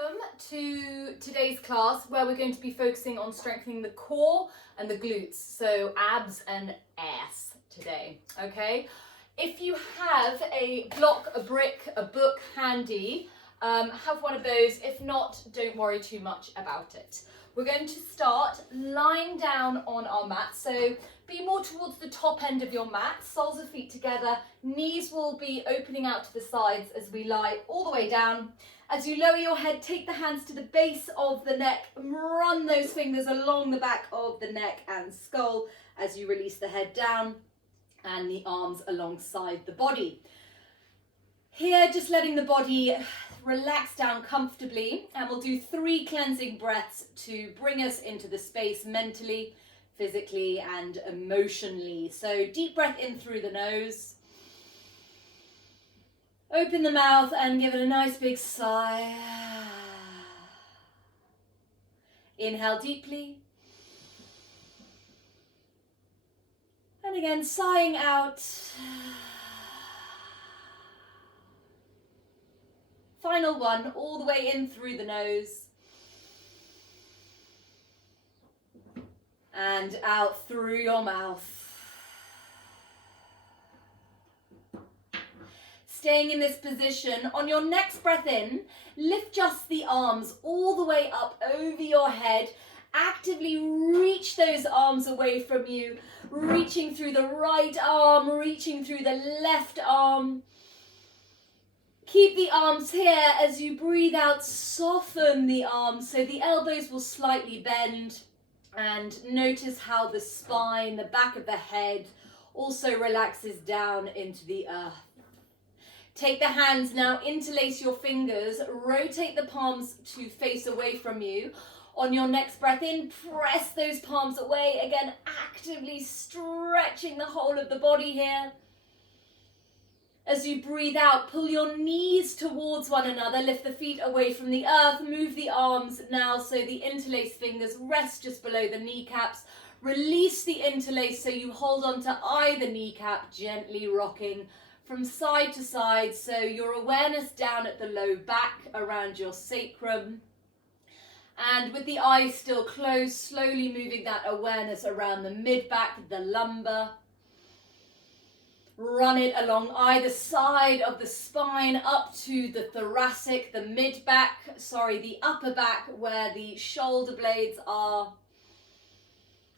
Welcome to today's class where we're going to be focusing on strengthening the core and the glutes, so abs and ass today, okay? If you have a block, a brick, a book handy, have one of those. If not, don't worry too much about it. We're going to start lying down on our mat, so be more towards the top end of your mat, soles of feet together, knees will be opening out to the sides as we lie all the way down. As you lower your head, take the hands to the base of the neck, run those fingers along the back of the neck and skull as you release the head down and the arms alongside the body. Here, just letting the body relax down comfortably, and we'll do 3 cleansing breaths to bring us into the space mentally, physically and emotionally. So deep breath in through the nose. Open the mouth and give it a nice big sigh. Inhale deeply. And again, sighing out. Final one, all the way in through the nose. And out through your mouth. Staying in this position, on your next breath in, lift just the arms all the way up over your head. Actively reach those arms away from you, reaching through the right arm, reaching through the left arm. Keep the arms here. As you breathe out, soften the arms so the elbows will slightly bend, and notice how the spine, the back of the head, also relaxes down into the earth. Take the hands now, interlace your fingers, rotate the palms to face away from you. On your next breath in, press those palms away. Again, actively stretching the whole of the body here. As you breathe out, pull your knees towards one another, lift the feet away from the earth, move the arms now so the interlaced fingers rest just below the kneecaps. Release the interlace so you hold on to either kneecap, gently rocking from side to side, so your awareness down at the low back around your sacrum. And with the eyes still closed, slowly moving that awareness around the mid-back, the lumbar. Run it along either side of the spine up to the thoracic, the mid-back, the upper back where the shoulder blades are.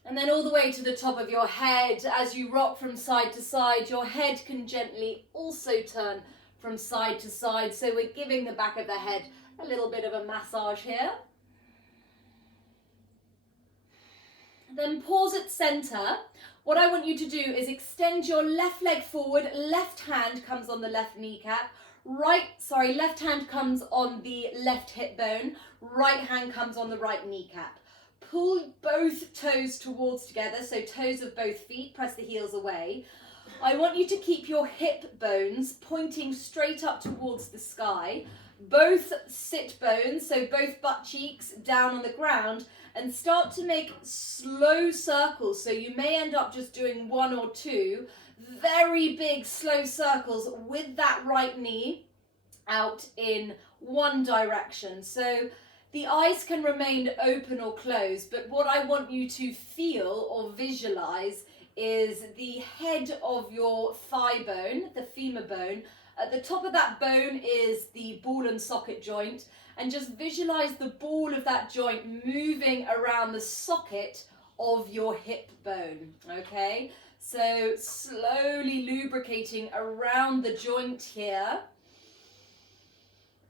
And then all the way to the top of your head. As you rock from side to side, your head can gently also turn from side to side. So we're giving the back of the head a little bit of a massage here. Then pause at center. What I want you to do is extend your left leg forward. Left hand comes on the left kneecap. Left hand comes on the left hip bone. Right hand comes on the right kneecap. Pull both toes towards together, so toes of both feet, press the heels away. I want you to keep your hip bones pointing straight up towards the sky. Both sit bones, so both butt cheeks down on the ground, and start to make slow circles. So you may end up just doing 1 or 2 very big slow circles with that right knee out in one direction. So the eyes can remain open or closed, but what I want you to feel or visualize is the head of your thigh bone, the femur bone. At the top of that bone is the ball and socket joint, and just visualize the ball of that joint moving around the socket of your hip bone, okay? So slowly lubricating around the joint here.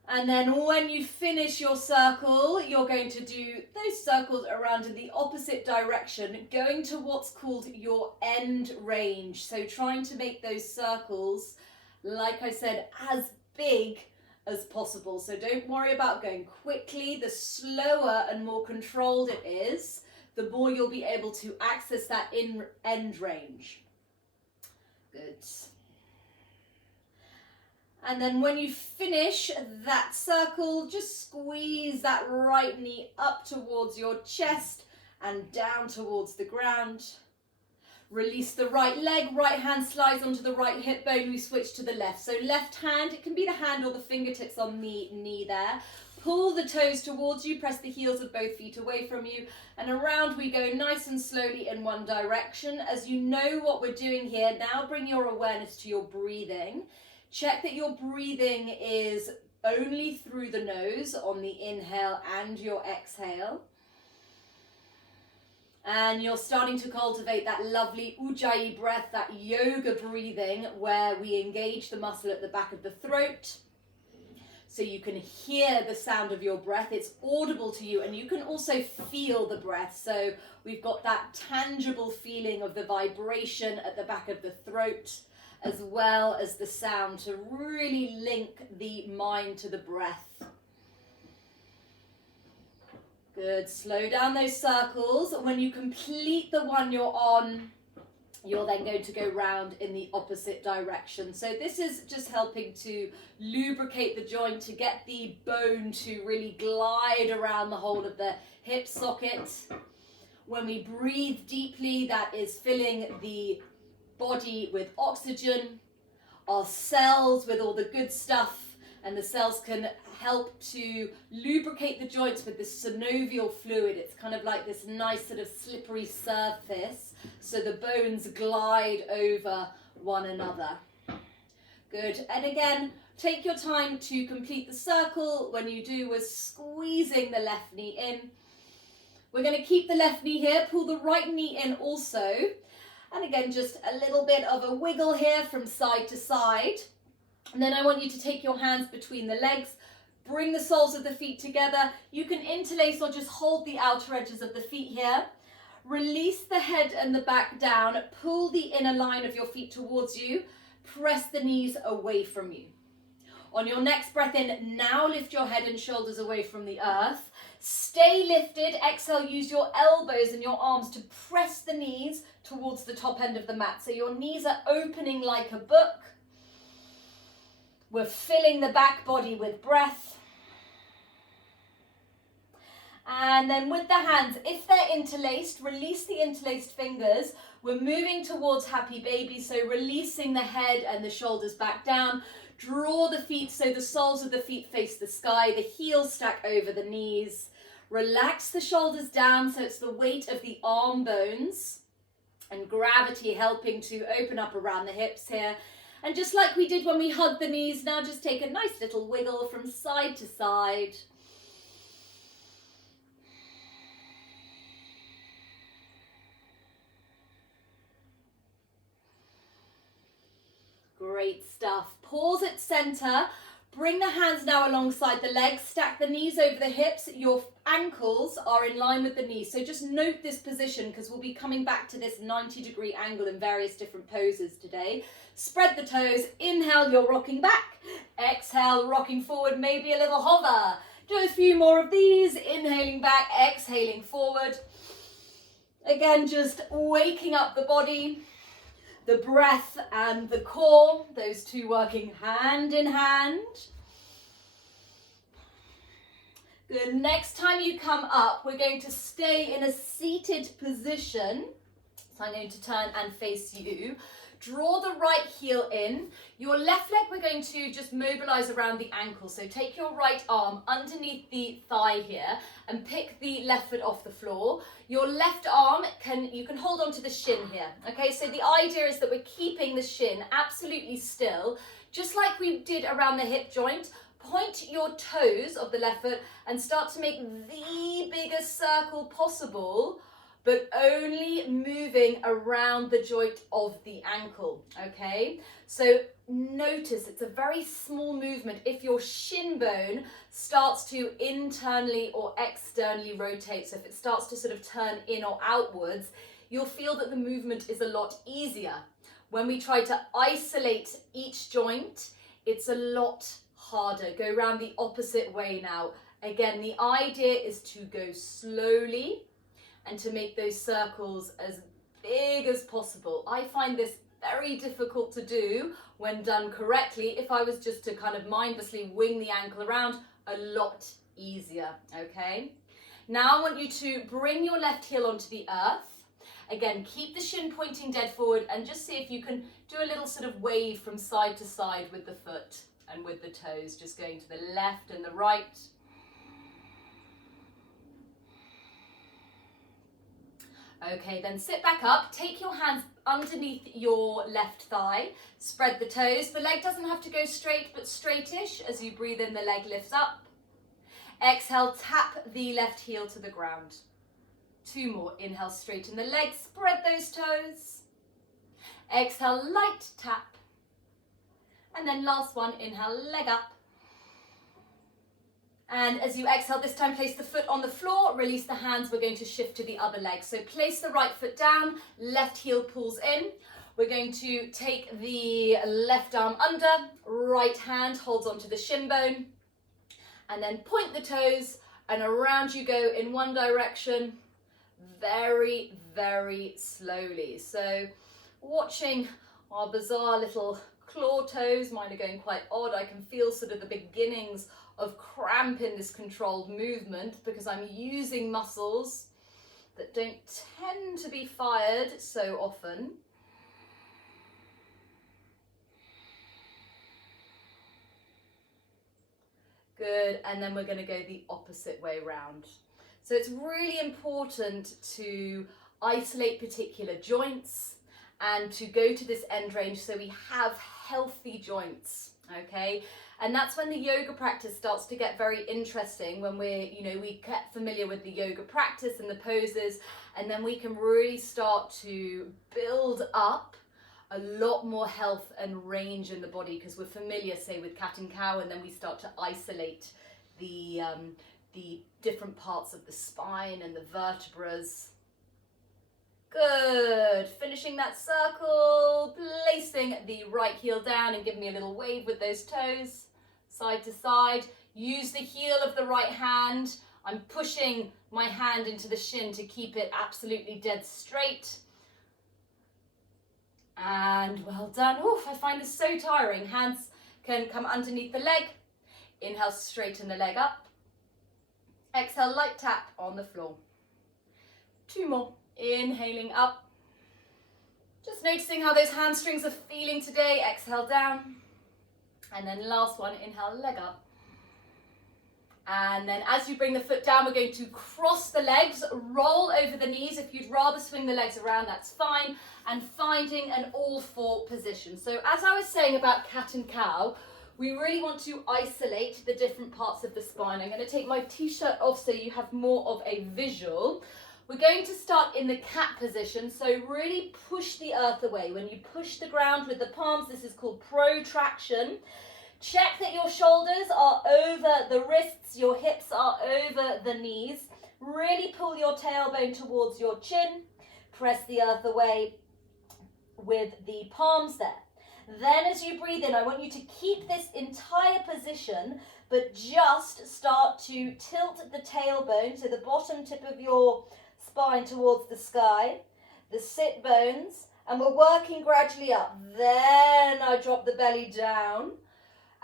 And then when you finish your circle, you're going to do those circles around in the opposite direction, going to what's called your end range. So trying to make those circles, like I said, as big as possible. So don't worry about going quickly. The slower and more controlled it is, the more you'll be able to access that end range. Good. And then when you finish that circle, just squeeze that right knee up towards your chest and down towards the ground. Release the right leg, right hand slides onto the right hip bone, we switch to the left. So left hand, it can be the hand or the fingertips on the knee there. Pull the toes towards you, press the heels of both feet away from you, and around we go nice and slowly in one direction. As you know what we're doing here, now bring your awareness to your breathing. Check that your breathing is only through the nose on the inhale and your exhale. And you're starting to cultivate that lovely Ujjayi breath, that yoga breathing, where we engage the muscle at the back of the throat. So you can hear the sound of your breath. It's audible to you, and you can also feel the breath. So we've got that tangible feeling of the vibration at the back of the throat, as well as the sound, to really link the mind to the breath. Good. Slow down those circles. When you complete the one you're on, you're then going to go round in the opposite direction. So this is just helping to lubricate the joint, to get the bone to really glide around the whole of the hip socket. When we breathe deeply, that is filling the body with oxygen, our cells with all the good stuff, and the cells can help to lubricate the joints with this synovial fluid. It's kind of like this nice sort of slippery surface, so the bones glide over one another. Good. And again, take your time to complete the circle. When you do, we're squeezing the left knee in. We're going to keep the left knee here, pull the right knee in also. And again, just a little bit of a wiggle here from side to side. And then I want you to take your hands between the legs, bring the soles of the feet together. You can interlace or just hold the outer edges of the feet here. Release the head and the back down. Pull the inner line of your feet towards you. Press the knees away from you. On your next breath in, now lift your head and shoulders away from the earth. Stay lifted. Exhale, use your elbows and your arms to press the knees towards the top end of the mat. So your knees are opening like a book. We're filling the back body with breath. And then with the hands, if they're interlaced, release the interlaced fingers. We're moving towards happy baby, so releasing the head and the shoulders back down. Draw the feet so the soles of the feet face the sky, the heels stack over the knees. Relax the shoulders down so it's the weight of the arm bones and gravity helping to open up around the hips here. And just like we did when we hugged the knees, now just take a nice little wiggle from side to side. Great stuff. Pause at center. Bring the hands now alongside the legs. Stack the knees over the hips. Your ankles are in line with the knees. So just note this position because we'll be coming back to this 90-degree angle in various different poses today. Spread the toes. Inhale, you're rocking back. Exhale, rocking forward, maybe a little hover. Do a few more of these. Inhaling back, exhaling forward. Again, just waking up the body. The breath and the core, those two working hand in hand. Good. Next time you come up, we're going to stay in a seated position. So I'm going to turn and face you. Draw the right heel in. Your left leg, we're going to just mobilize around the ankle. So take your right arm underneath the thigh here and pick the left foot off the floor. Your left arm, you can hold on to the shin here. Okay, so the idea is that we're keeping the shin absolutely still, just like we did around the hip joint. Point your toes of the left foot and start to make the biggest circle possible, but only moving around the joint of the ankle, okay? So notice it's a very small movement. If your shin bone starts to internally or externally rotate, so if it starts to sort of turn in or outwards, you'll feel that the movement is a lot easier. When we try to isolate each joint, it's a lot harder. Go around the opposite way now. Again, the idea is to go slowly and to make those circles as big as possible. I find this very difficult to do when done correctly. If I was just to kind of mindlessly wing the ankle around, a lot easier, okay? Now I want you to bring your left heel onto the earth. Again, keep the shin pointing dead forward and just see if you can do a little sort of wave from side to side with the foot and with the toes, just going to the left and the right. Okay, then sit back up, take your hands underneath your left thigh, spread the toes. The leg doesn't have to go straight, but straightish. As you breathe in, the leg lifts up. Exhale, tap the left heel to the ground. 2 more. Inhale, straighten the legs, spread those toes. Exhale, light tap. And then last one, inhale, leg up. And as you exhale, this time place the foot on the floor, release the hands, we're going to shift to the other leg. So place the right foot down, left heel pulls in. We're going to take the left arm under, right hand holds onto the shin bone, and then point the toes, and around you go in one direction, very, very slowly. So watching our bizarre little claw toes, mine are going quite odd. I can feel sort of the beginnings of cramp in this controlled movement because I'm using muscles that don't tend to be fired so often. Good, and then we're going to go the opposite way round. So it's really important to isolate particular joints and to go to this end range so we have healthy joints, okay? And that's when the yoga practice starts to get very interesting, when we get familiar with the yoga practice and the poses, and then we can really start to build up a lot more health and range in the body because we're familiar, say, with cat and cow, and then we start to isolate the different parts of the spine and the vertebrae. Good. Finishing that circle, placing the right heel down and giving me a little wave with those toes, side to side. Use the heel of the right hand. I'm pushing my hand into the shin to keep it absolutely dead straight. And well done. Oof, I find this so tiring. Hands can come underneath the leg. Inhale, straighten the leg up. Exhale, light tap on the floor. 2 more. Inhaling up. Just noticing how those hamstrings are feeling today. Exhale down. And then last one, inhale, leg up. And then as you bring the foot down, we're going to cross the legs, roll over the knees. If you'd rather swing the legs around, that's fine. And finding an all-four position. So as I was saying about cat and cow, we really want to isolate the different parts of the spine. I'm going to take my t-shirt off so you have more of a visual. We're going to start in the cat position, so really push the earth away. When you push the ground with the palms, this is called protraction. Check that your shoulders are over the wrists, your hips are over the knees. Really pull your tailbone towards your chin. Press the earth away with the palms there. Then as you breathe in, I want you to keep this entire position, but just start to tilt the tailbone, so the bottom tip of your spine towards the sky, the sit bones, and we're working gradually up. Then I drop the belly down.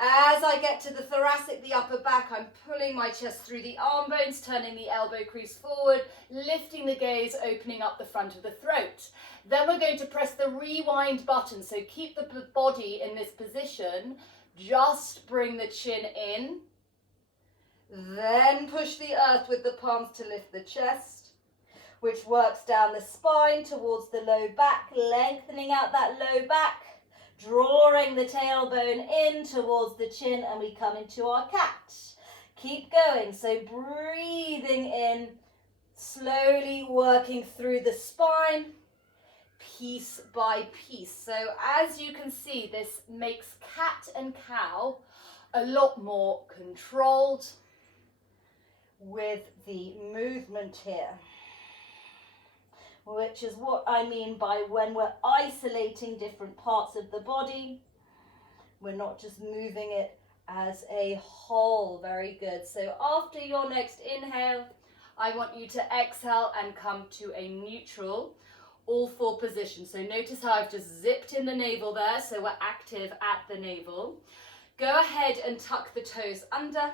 As I get to the thoracic, the upper back, I'm pulling my chest through the arm bones, turning the elbow crease forward, lifting the gaze, opening up the front of the throat. Then we're going to press the rewind button. So keep the body in this position. Just bring the chin in. Then push the earth with the palms to lift the chest, which works down the spine towards the low back, lengthening out that low back. Drawing the tailbone in towards the chin, and we come into our cat. Keep going, so breathing in, slowly working through the spine, piece by piece. So as you can see, this makes cat and cow a lot more controlled with the movement here, which is what I mean by when we're isolating different parts of the body, we're not just moving it as a whole. Very good. So after your next inhale, I want you to exhale and come to a neutral all-four position. So notice how I've just zipped in the navel there, so we're active at the navel. Go ahead and tuck the toes under,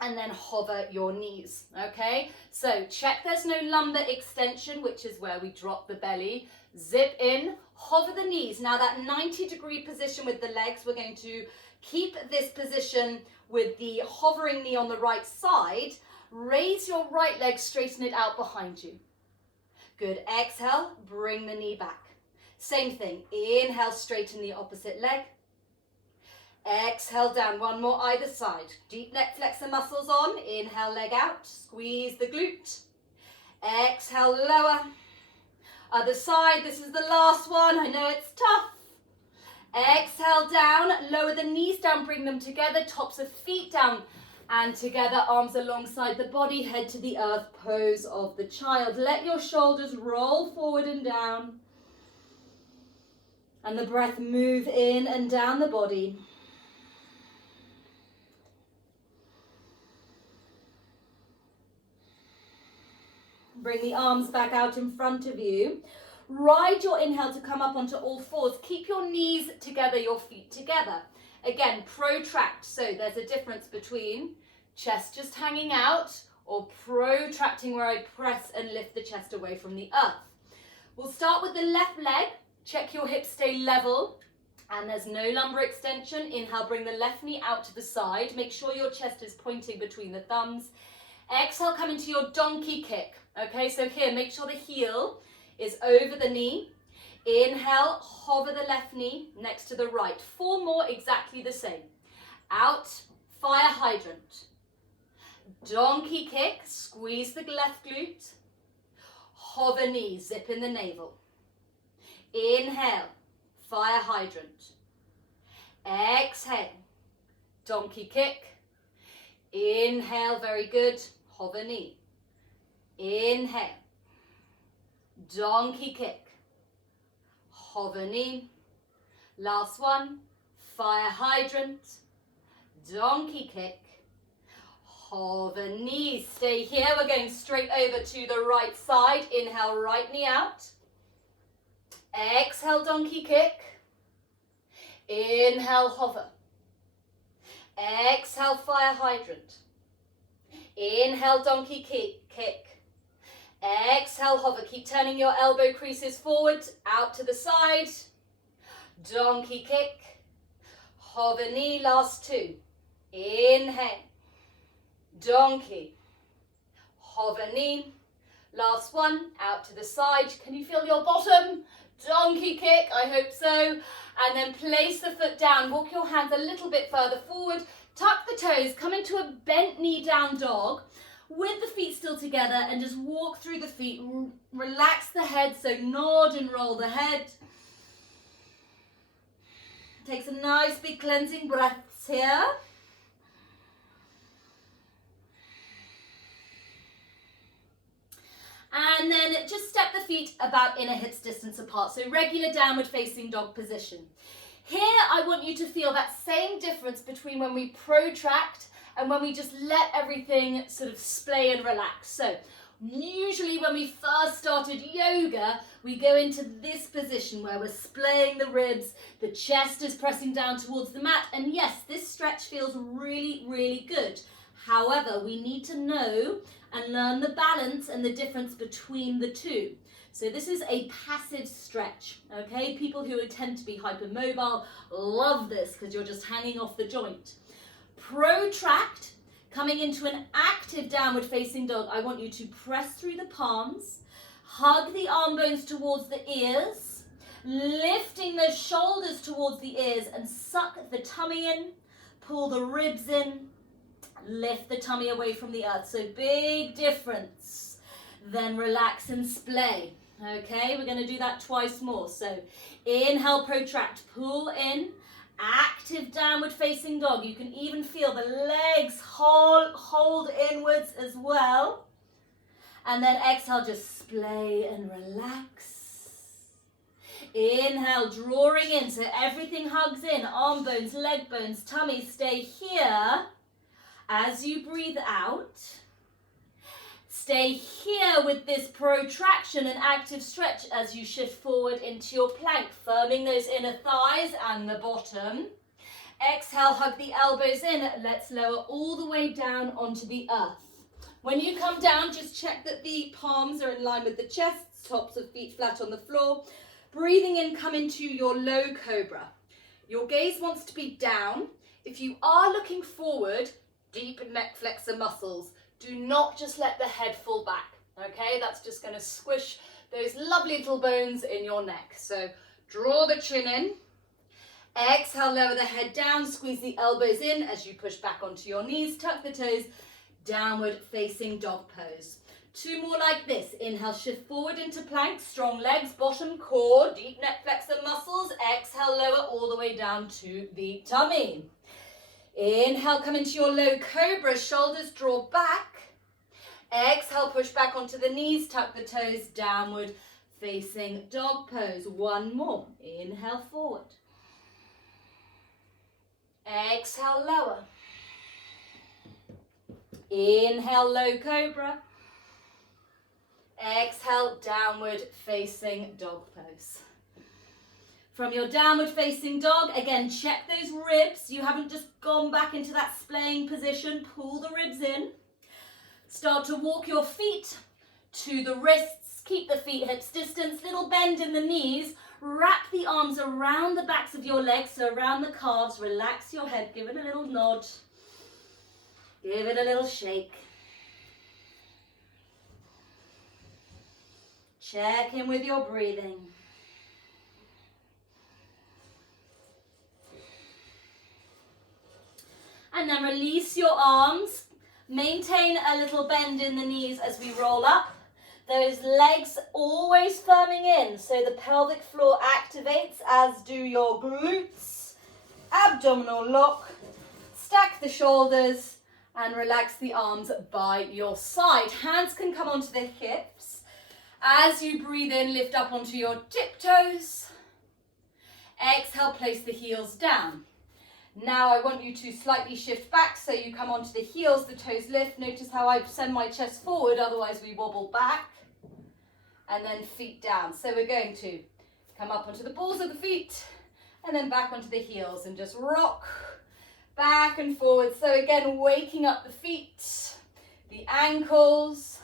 and then hover your knees, okay? So check there's no lumbar extension, which is where we drop the belly. Zip in, hover the knees. Now that 90-degree position with the legs, we're going to keep this position with the hovering knee on the right side. Raise your right leg, straighten it out behind you. Good. Exhale, bring the knee back. Same thing. Inhale, straighten the opposite leg. Exhale down, one more either side. Deep neck flexor muscles on. Inhale, leg out. Squeeze the glute. Exhale, lower. Other side, this is the last one. I know it's tough. Exhale down, lower the knees down, bring them together, tops of feet down and together, arms alongside the body, head to the earth, pose of the child. Let your shoulders roll forward and down. And the breath move in and down the body. Bring the arms back out in front of you. Ride your inhale to come up onto all fours. Keep your knees together, your feet together. Again, protract. So there's a difference between chest just hanging out or protracting where I press and lift the chest away from the earth. We'll start with the left leg. Check your hips stay level and there's no lumbar extension. Inhale, bring the left knee out to the side. Make sure your chest is pointing between the thumbs. Exhale, come into your donkey kick. Okay, so here, make sure the heel is over the knee. Inhale, hover the left knee next to the right. 4 more exactly the same. Out, fire hydrant. Donkey kick, squeeze the left glute. Hover knee, zip in the navel. Inhale, fire hydrant. Exhale, donkey kick. Inhale, very good, hover knee. Inhale, donkey kick, hover knee. Last one, fire hydrant, donkey kick, hover knee. Stay here, we're going straight over to the right side. Inhale, right knee out. Exhale, donkey kick. Inhale, hover. Exhale, fire hydrant. Inhale, donkey kick. Exhale, hover. Keep turning your elbow creases forward, out to the side. Donkey kick. Hover knee, last 2. Inhale. Donkey. Hover knee. Last one, out to the side. Can you feel your bottom? Donkey kick, I hope so. And then place the foot down. Walk your hands a little bit further forward. Tuck the toes, come into a bent knee down dog with the feet still together and just walk through the feet. Relax the head, so nod and roll the head. Take some nice big cleansing breaths here. And then just step the feet about inner hips distance apart. So regular downward facing dog position. Here, I want you to feel that same difference between when we protract and when we just let everything sort of splay and relax. So usually when we first started yoga, we go into this position where we're splaying the ribs, the chest is pressing down towards the mat. And yes, this stretch feels really, really good. However, we need to know and learn the balance and the difference between the two. So this is a passive stretch, okay? People who tend to be hypermobile love this because you're just hanging off the joint. Protract, coming into an active downward facing dog. I want you to press through the palms, hug the arm bones towards the ears, lifting the shoulders towards the ears and suck the tummy in, pull the ribs in, lift the tummy away from the earth. So big difference. Then relax and splay. Okay, we're going to do that twice more. So inhale, protract, pull in, active downward facing dog. You can even feel the legs hold inwards as well. And then exhale, just splay and relax. Inhale, drawing in, so everything hugs in, arm bones, leg bones, tummy, stay here. As you breathe out, stay here with this protraction and active stretch as you shift forward into your plank, firming those inner thighs and the bottom. Exhale, hug the elbows in. Let's lower all the way down onto the earth. When you come down, just check that the palms are in line with the chest, tops of feet flat on the floor. Breathing in, come into your low cobra. Your gaze wants to be down. If you are looking forward, deep neck flexor muscles. Do not just let the head fall back, okay? That's just going to squish those lovely little bones in your neck. So draw the chin in. Exhale, lower the head down, squeeze the elbows in as you push back onto your knees, tuck the toes, downward facing dog pose. 2 more like this. Inhale, shift forward into plank, strong legs, bottom core, deep neck flexor muscles. Exhale, lower all the way down to the tummy. Inhale, come into your low cobra, shoulders draw back. Exhale, push back onto the knees, tuck the toes, downward facing dog pose. 1 more. Inhale, forward. Exhale, lower. Inhale, low cobra. Exhale, downward facing dog pose. From your downward facing dog, again, check those ribs. You haven't just gone back into that splaying position. Pull the ribs in. Start to walk your feet to the wrists. Keep the feet hips distance. Little bend in the knees. Wrap the arms around the backs of your legs, so around the calves. Relax your head. Give it a little nod. Give it a little shake. Check in with your breathing. And then release your arms. Maintain a little bend in the knees as we roll up. Those legs always firming in, so the pelvic floor activates, as do your glutes. Abdominal lock. Stack the shoulders and relax the arms by your side. Hands can come onto the hips. As you breathe in, lift up onto your tiptoes. Exhale, place the heels down. Now I want you to slightly shift back so you come onto the heels, the toes lift. Notice how I send my chest forward, otherwise we wobble back. And then feet down. So we're going to come up onto the balls of the feet and then back onto the heels and just rock back and forward. So again, waking up the feet, the ankles,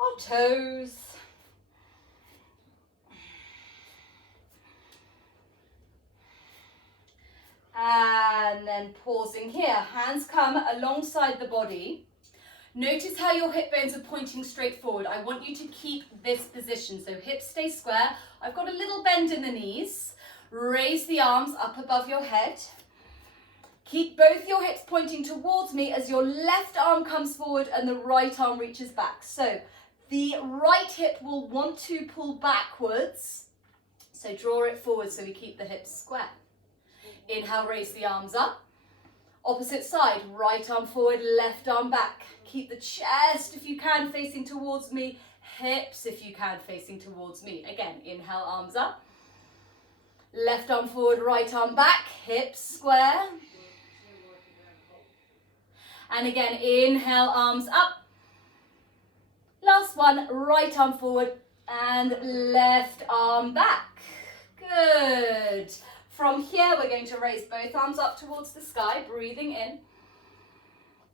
our toes. And then pausing here. Hands come alongside the body. Notice how your hip bones are pointing straight forward. I want you to keep this position. So hips stay square. I've got a little bend in the knees. Raise the arms up above your head. Keep both your hips pointing towards me as your left arm comes forward and the right arm reaches back. So the right hip will want to pull backwards. So draw it forward so we keep the hips square. Inhale, raise the arms up. Opposite side, right arm forward, left arm back. Keep the chest, if you can, facing towards me. Hips, if you can, facing towards me. Again, inhale, arms up. Left arm forward, right arm back. Hips square. And again, inhale, arms up. Last one, right arm forward and left arm back. Good. From here, we're going to raise both arms up towards the sky, breathing in.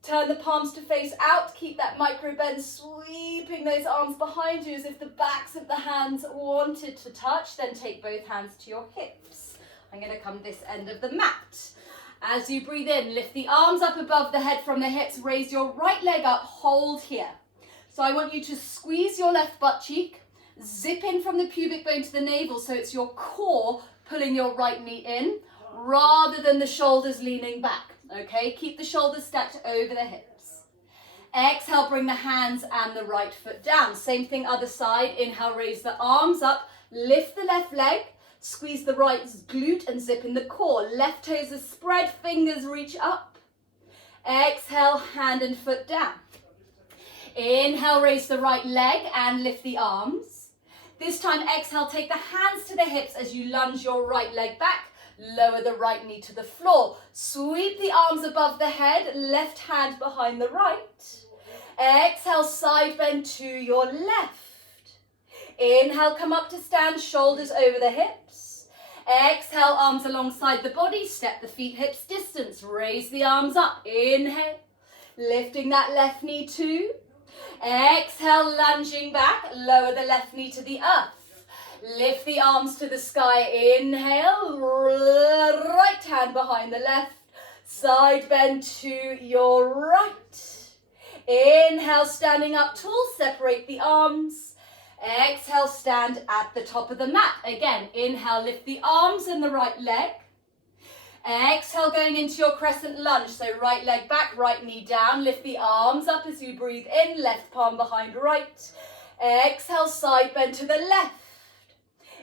Turn the palms to face out. Keep that micro bend, sweeping those arms behind you as if the backs of the hands wanted to touch. Then take both hands to your hips. I'm going to come this end of the mat. As you breathe in, lift the arms up above the head from the hips. Raise your right leg up, hold here. So I want you to squeeze your left butt cheek, zip in from the pubic bone to the navel, so it's your core pulling your right knee in rather than the shoulders leaning back. Okay, keep the shoulders stacked over the hips. Exhale, bring the hands and the right foot down. Same thing, other side. Inhale, raise the arms up, lift the left leg, squeeze the right glute and zip in the core. Left toes are spread, fingers reach up. Exhale, hand and foot down. Inhale, raise the right leg and lift the arms. This time, exhale, take the hands to the hips as you lunge your right leg back. Lower the right knee to the floor. Sweep the arms above the head, left hand behind the right. Exhale, side bend to your left. Inhale, come up to stand, shoulders over the hips. Exhale, arms alongside the body, step the feet hips distance. Raise the arms up, inhale. Lifting that left knee too. Exhale, lunging back, lower the left knee to the earth. Lift the arms to the sky, inhale, right hand behind the left, side bend to your right. Inhale, standing up tall, separate the arms. Exhale, stand at the top of the mat. Again, inhale, lift the arms and the right leg. Exhale, going into your crescent lunge. So right leg back, right knee down. Lift the arms up as you breathe in. Left palm behind right. Exhale, side bend to the left.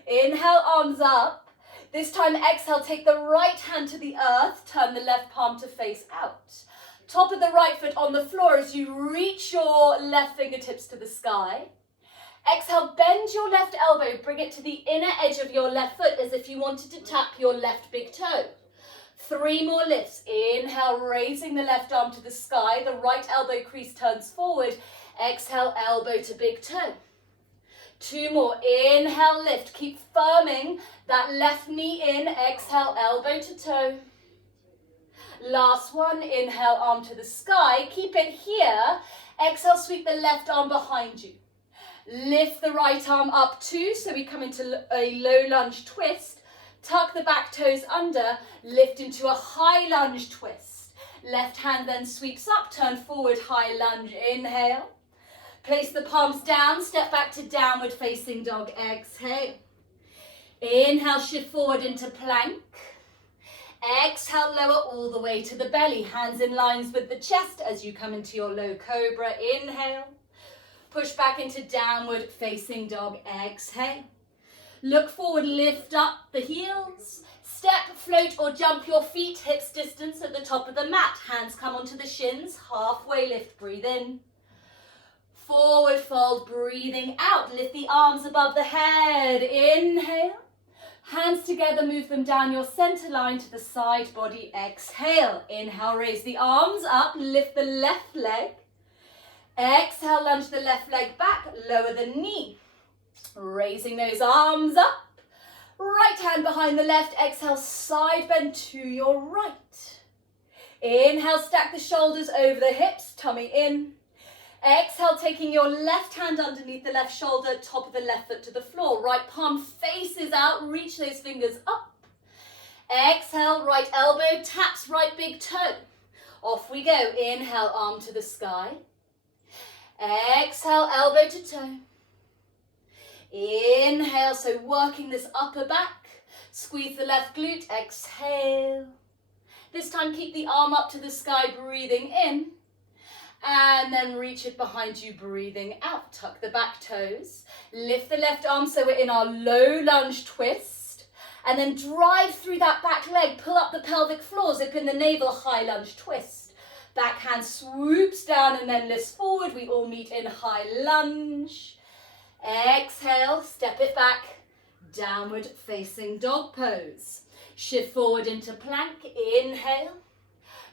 Inhale, arms up. This time, exhale, take the right hand to the earth. Turn the left palm to face out. Top of the right foot on the floor as you reach your left fingertips to the sky. Exhale, bend your left elbow. Bring it to the inner edge of your left foot as if you wanted to tap your left big toe. 3 more lifts. Inhale, raising the left arm to the sky. The right elbow crease turns forward. Exhale, elbow to big toe. 2 more. Inhale, lift. Keep firming that left knee in. Exhale, elbow to toe. Last one. Inhale, arm to the sky. Keep it here. Exhale, sweep the left arm behind you. Lift the right arm up too, so we come into a low lunge twist. Tuck the back toes under, lift into a high lunge twist. Left hand then sweeps up, turn forward, high lunge, inhale. Place the palms down, step back to downward facing dog, exhale. Inhale, shift forward into plank. Exhale, lower all the way to the belly, hands in lines with the chest as you come into your low cobra, inhale. Push back into downward facing dog, exhale. Look forward, lift up the heels. Step, float or jump your feet, hips distance at the top of the mat. Hands come onto the shins, halfway lift, breathe in. Forward fold, breathing out. Lift the arms above the head, inhale. Hands together, move them down your center line to the side body, exhale. Inhale, raise the arms up, lift the left leg. Exhale, lunge the left leg back, lower the knee. Raising those arms up. Right hand behind the left, exhale, side bend to your right. Inhale, stack the shoulders over the hips, tummy in. Exhale, taking your left hand underneath the left shoulder, top of the left foot to the floor. Right palm faces out, reach those fingers up. Exhale, right elbow taps right big toe. Off we go. Inhale, arm to the sky. Exhale, elbow to toe. Inhale, so working this upper back. Squeeze the left glute, exhale. This time keep the arm up to the sky, breathing in. And then reach it behind you, breathing out. Tuck the back toes. Lift the left arm so we're in our low lunge twist. And then drive through that back leg. Pull up the pelvic floor, zip in the navel, high lunge twist. Back hand swoops down and then lifts forward. We all meet in high lunge. Exhale, step it back. Downward facing dog pose. Shift forward into plank. Inhale.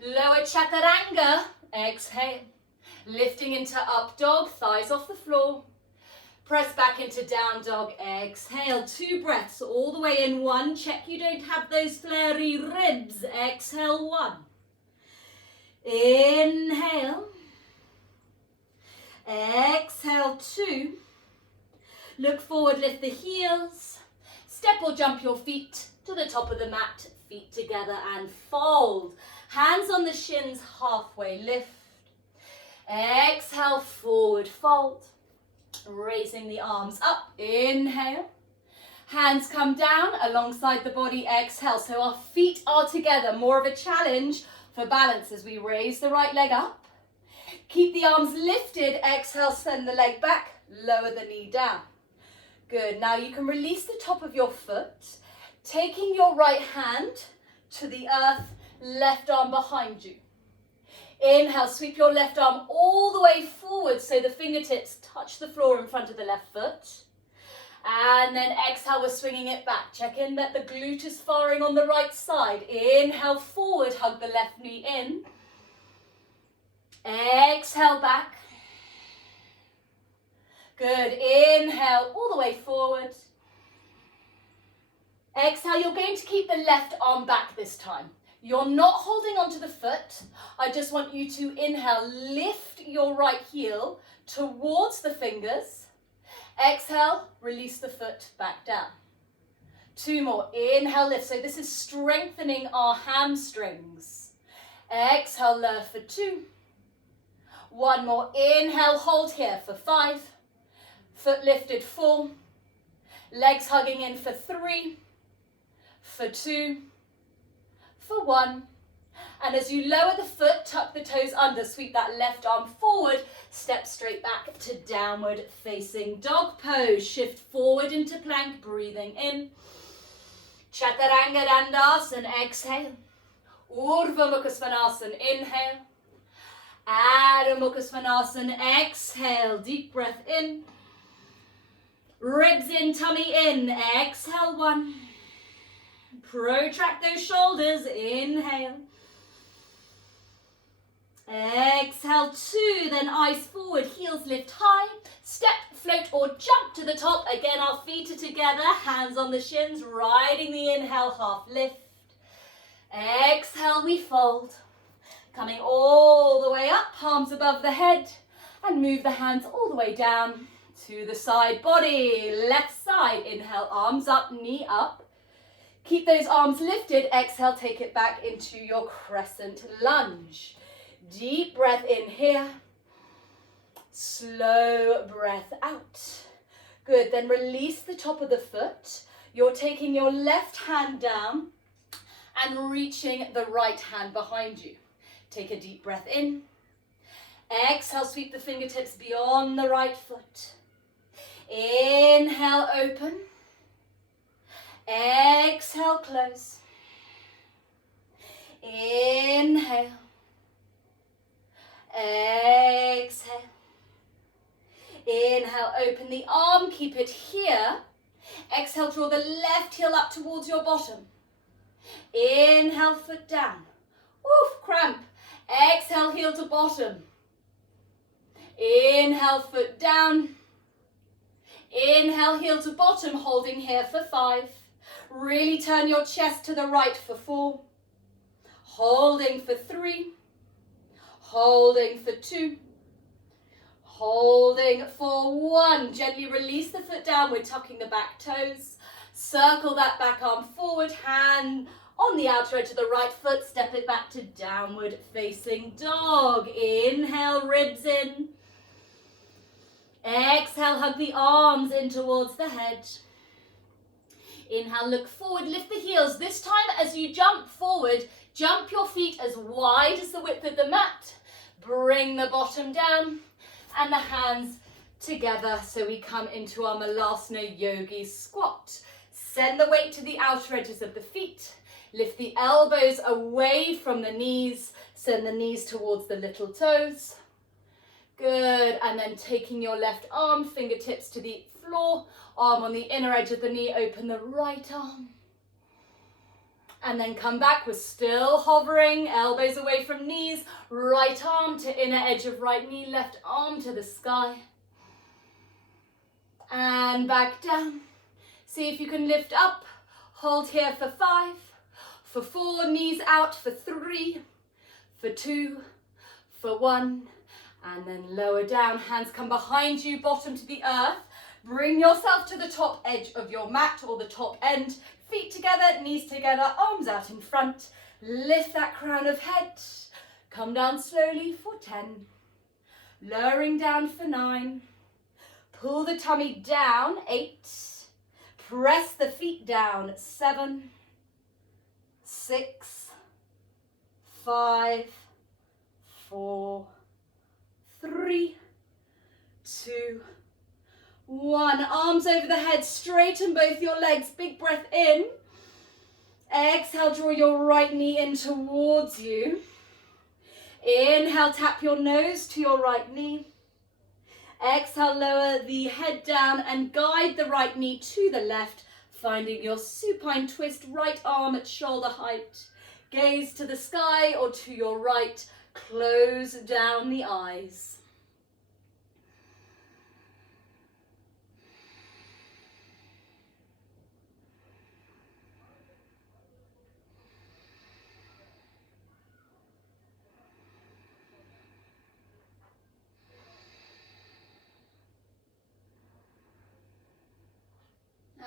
Lower chaturanga. Exhale. Lifting into up dog, thighs off the floor. Press back into down dog, exhale. 2 breaths all the way in. 1, check you don't have those flary ribs. Exhale, 1. Inhale. Exhale, 2. Look forward, lift the heels. Step or jump your feet to the top of the mat. Feet together and fold. Hands on the shins, halfway lift. Exhale, forward fold. Raising the arms up. Inhale. Hands come down alongside the body. Exhale. So our feet are together. More of a challenge for balance as we raise the right leg up. Keep the arms lifted. Exhale, send the leg back. Lower the knee down. Good. Now you can release the top of your foot. Taking your right hand to the earth. Left arm behind you. Inhale, sweep your left arm all the way forward so the fingertips touch the floor in front of the left foot. And then exhale, we're swinging it back. Check in that the glute is firing on the right side. Inhale, forward, hug the left knee in. Exhale, back. Good. Inhale, all the way forward. Exhale, you're going to keep the left arm back this time. You're not holding onto the foot. I just want you to inhale, lift your right heel towards the fingers. Exhale, release the foot back down. 2 more. Inhale, lift. So this is strengthening our hamstrings. Exhale, lower for 2. 1 more. Inhale, hold here for 5, Foot lifted, 4. Legs hugging in for 3, for 2, for 1. And as you lower the foot, tuck the toes under, sweep that left arm forward, step straight back to downward facing dog pose. Shift forward into plank, breathing in. Chaturanga Dandasana, exhale. Urdhva Mukha Svanasana, inhale. Adho Mukha Svanasana, exhale. Deep breath in. Ribs in, tummy in. Exhale, 1. Protract those shoulders, inhale. Exhale, 2, then eyes forward, heels lift high. Step, float or jump to the top. Again, our feet are together, hands on the shins, riding the inhale, half lift. Exhale, we fold. Coming all the way up, palms above the head. And move the hands all the way down to the side body. Left side, inhale, arms up, knee up. Keep those arms lifted. Exhale, take it back into your crescent lunge. Deep breath in here. Slow breath out. Good, then release the top of the foot. You're taking your left hand down and reaching the right hand behind you. Take a deep breath in. Exhale, sweep the fingertips beyond the right foot. Inhale, open. Exhale, close. Inhale. Exhale. Inhale, open the arm, keep it here. Exhale, draw the left heel up towards your bottom. Inhale, foot down. Oof, cramp. Exhale, heel to bottom. Inhale, foot down. Inhale, heel to bottom, holding here for 5. Really turn your chest to the right for 4. Holding for 3. Holding for 2. Holding for 1. Gently release the foot downward, tucking the back toes. Circle that back arm forward, hand on the outer edge of the right foot. Step it back to downward facing dog. Inhale, ribs in. Exhale, hug the arms in towards the head. Inhale, look forward, lift the heels. This time as you jump forward, jump your feet as wide as the width of the mat. Bring the bottom down and the hands together so we come into our Malasana Yogi squat. Send the weight to the outer edges of the feet. Lift the elbows away from the knees. Send the knees towards the little toes. Good, and then taking your left arm, fingertips to the floor, arm on the inner edge of the knee, open the right arm. And then come back, we're still hovering, elbows away from knees, right arm to inner edge of right knee, left arm to the sky. And back down. See if you can lift up, hold here for 5, for 4, knees out for 3, for 2, for 1. And then lower down, hands come behind you, bottom to the earth. Bring yourself to the top edge of your mat or the top end. Feet together, knees together, arms out in front. Lift that crown of head. Come down slowly for 10. Lowering down for 9. Pull the tummy down, 8. Press the feet down, 7, 6, 5, 4, 3, 2, 1. Arms over the head, straighten both your legs. Big breath in. Exhale, draw your right knee in towards you. Inhale, tap your nose to your right knee. Exhale, lower the head down and guide the right knee to the left, finding your supine twist, right arm at shoulder height. Gaze to the sky or to your right. Close down the eyes.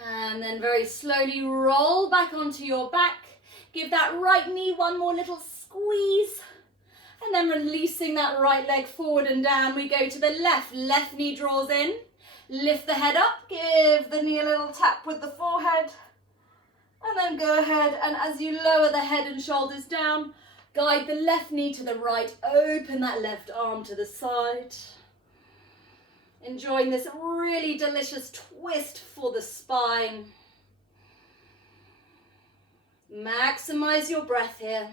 And then very slowly roll back onto your back. Give that right knee one more little squeeze. And then releasing that right leg forward and down, we go to the left. Left knee draws in. Lift the head up, give the knee a little tap with the forehead, and then go ahead and as you lower the head and shoulders down, guide the left knee to the right, open that left arm to the side. Enjoying this really delicious twist for the spine. Maximize your breath here.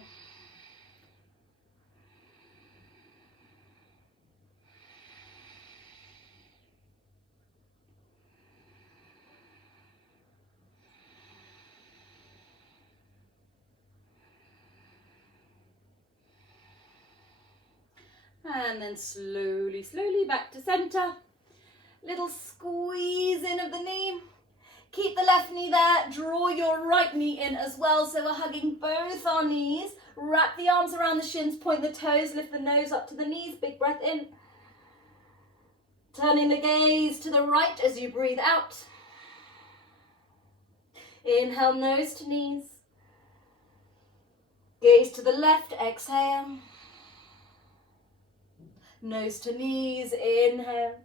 And then slowly, slowly back to center. Little squeeze in of the knee. Keep the left knee there. Draw your right knee in as well. So we're hugging both our knees. Wrap the arms around the shins, point the toes, lift the nose up to the knees. Big breath in. Turning the gaze to the right as you breathe out. Inhale, nose to knees. Gaze to the left, exhale. Nose to knees, inhale.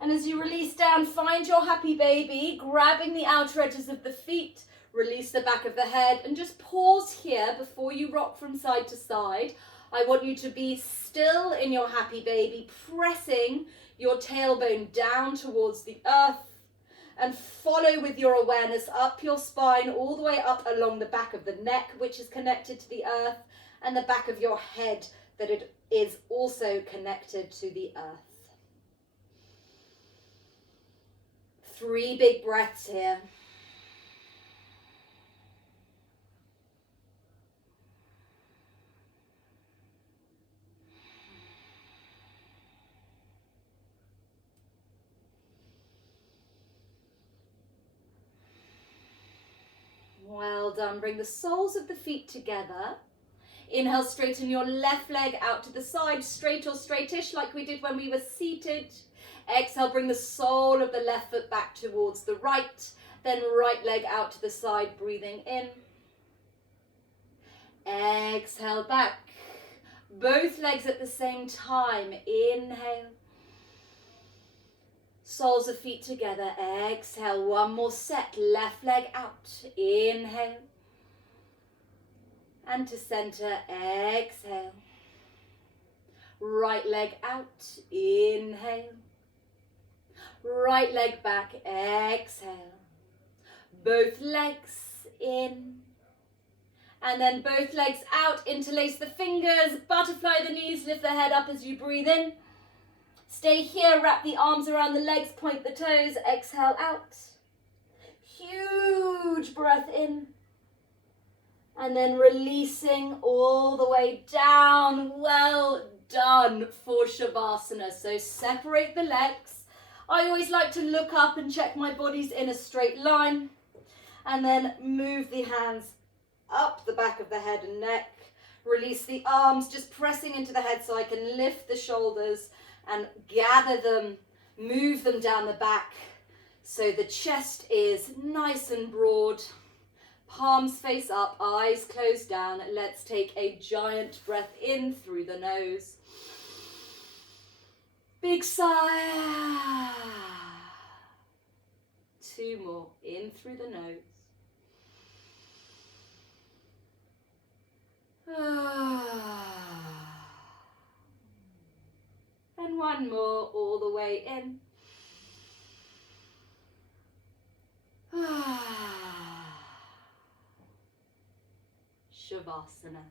And as you release down, find your happy baby, grabbing the outer edges of the feet, release the back of the head, and just pause here before you rock from side to side. I want you to be still in your happy baby, pressing your tailbone down towards the earth, and follow with your awareness up your spine, all the way up along the back of the neck, which is connected to the earth, and the back of your head, that it is also connected to the earth. 3 big breaths here. Well done. Bring the soles of the feet together. Inhale, straighten your left leg out to the side, straight or straightish like we did when we were seated. Exhale, bring the sole of the left foot back towards the right, then right leg out to the side, breathing in. Exhale, back. Both legs at the same time. Inhale. Soles of feet together. Exhale, one more set. Left leg out. Inhale. And to center, exhale. Right leg out, inhale. Right leg back, exhale. Both legs in. And then both legs out, interlace the fingers, butterfly the knees, lift the head up as you breathe in. Stay here, wrap the arms around the legs, point the toes, exhale out. Huge breath in. And then releasing all the way down. Well done for Shavasana. So separate the legs. I always like to look up and check my body's in a straight line. And then move the hands up the back of the head and neck. Release the arms, just pressing into the head so I can lift the shoulders and gather them, move them down the back. So the chest is nice and broad. Palms face up, eyes closed down. Let's take a giant breath in through the nose. Big sigh. 2 more, in through the nose. And 1 more, all the way in. Shavasana.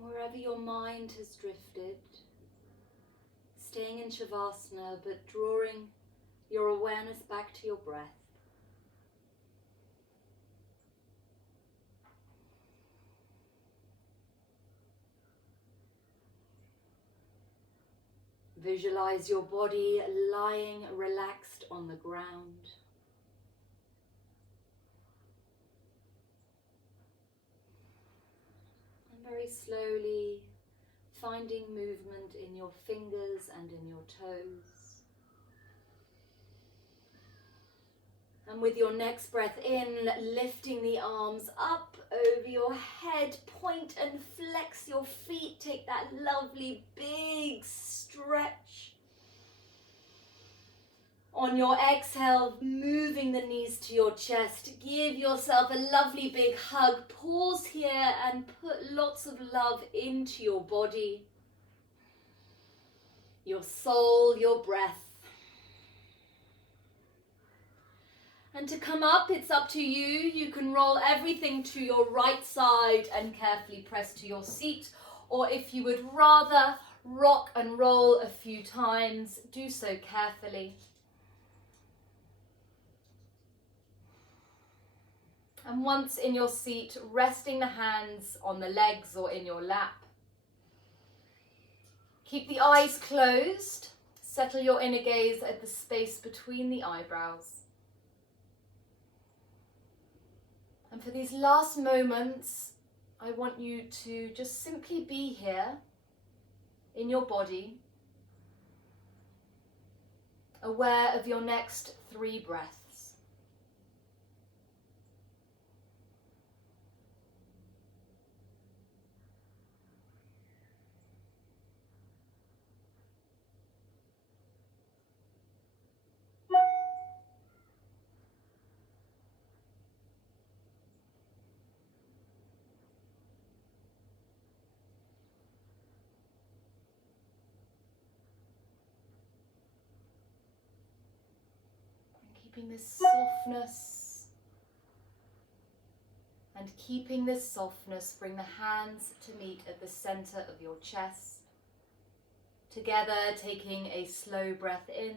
Wherever your mind has drifted, staying in Shavasana, but drawing your awareness back to your breath. Visualize your body lying relaxed on the ground. And very slowly finding movement in your fingers and in your toes. And with your next breath in, lifting the arms up over your head, point and flex your feet. Take that lovely big stretch. On your exhale, moving the knees to your chest. Give yourself a lovely big hug. Pause here and put lots of love into your body, your soul, your breath. And to come up, it's up to you. You can roll everything to your right side and carefully press to your seat. Or if you would rather rock and roll a few times, do so carefully. And once in your seat, resting the hands on the legs or in your lap. Keep the eyes closed. Settle your inner gaze at the space between the eyebrows. And for these last moments, I want you to just simply be here in your body, aware of your next 3 breaths. Keeping this softness, and keeping this softness, bring the hands to meet at the center of your chest. Together, taking a slow breath in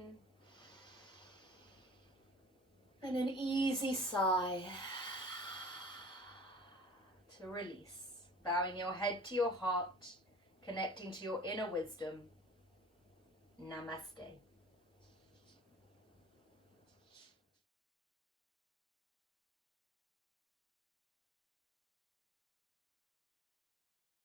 and an easy sigh to release. Bowing your head to your heart, connecting to your inner wisdom. Namaste.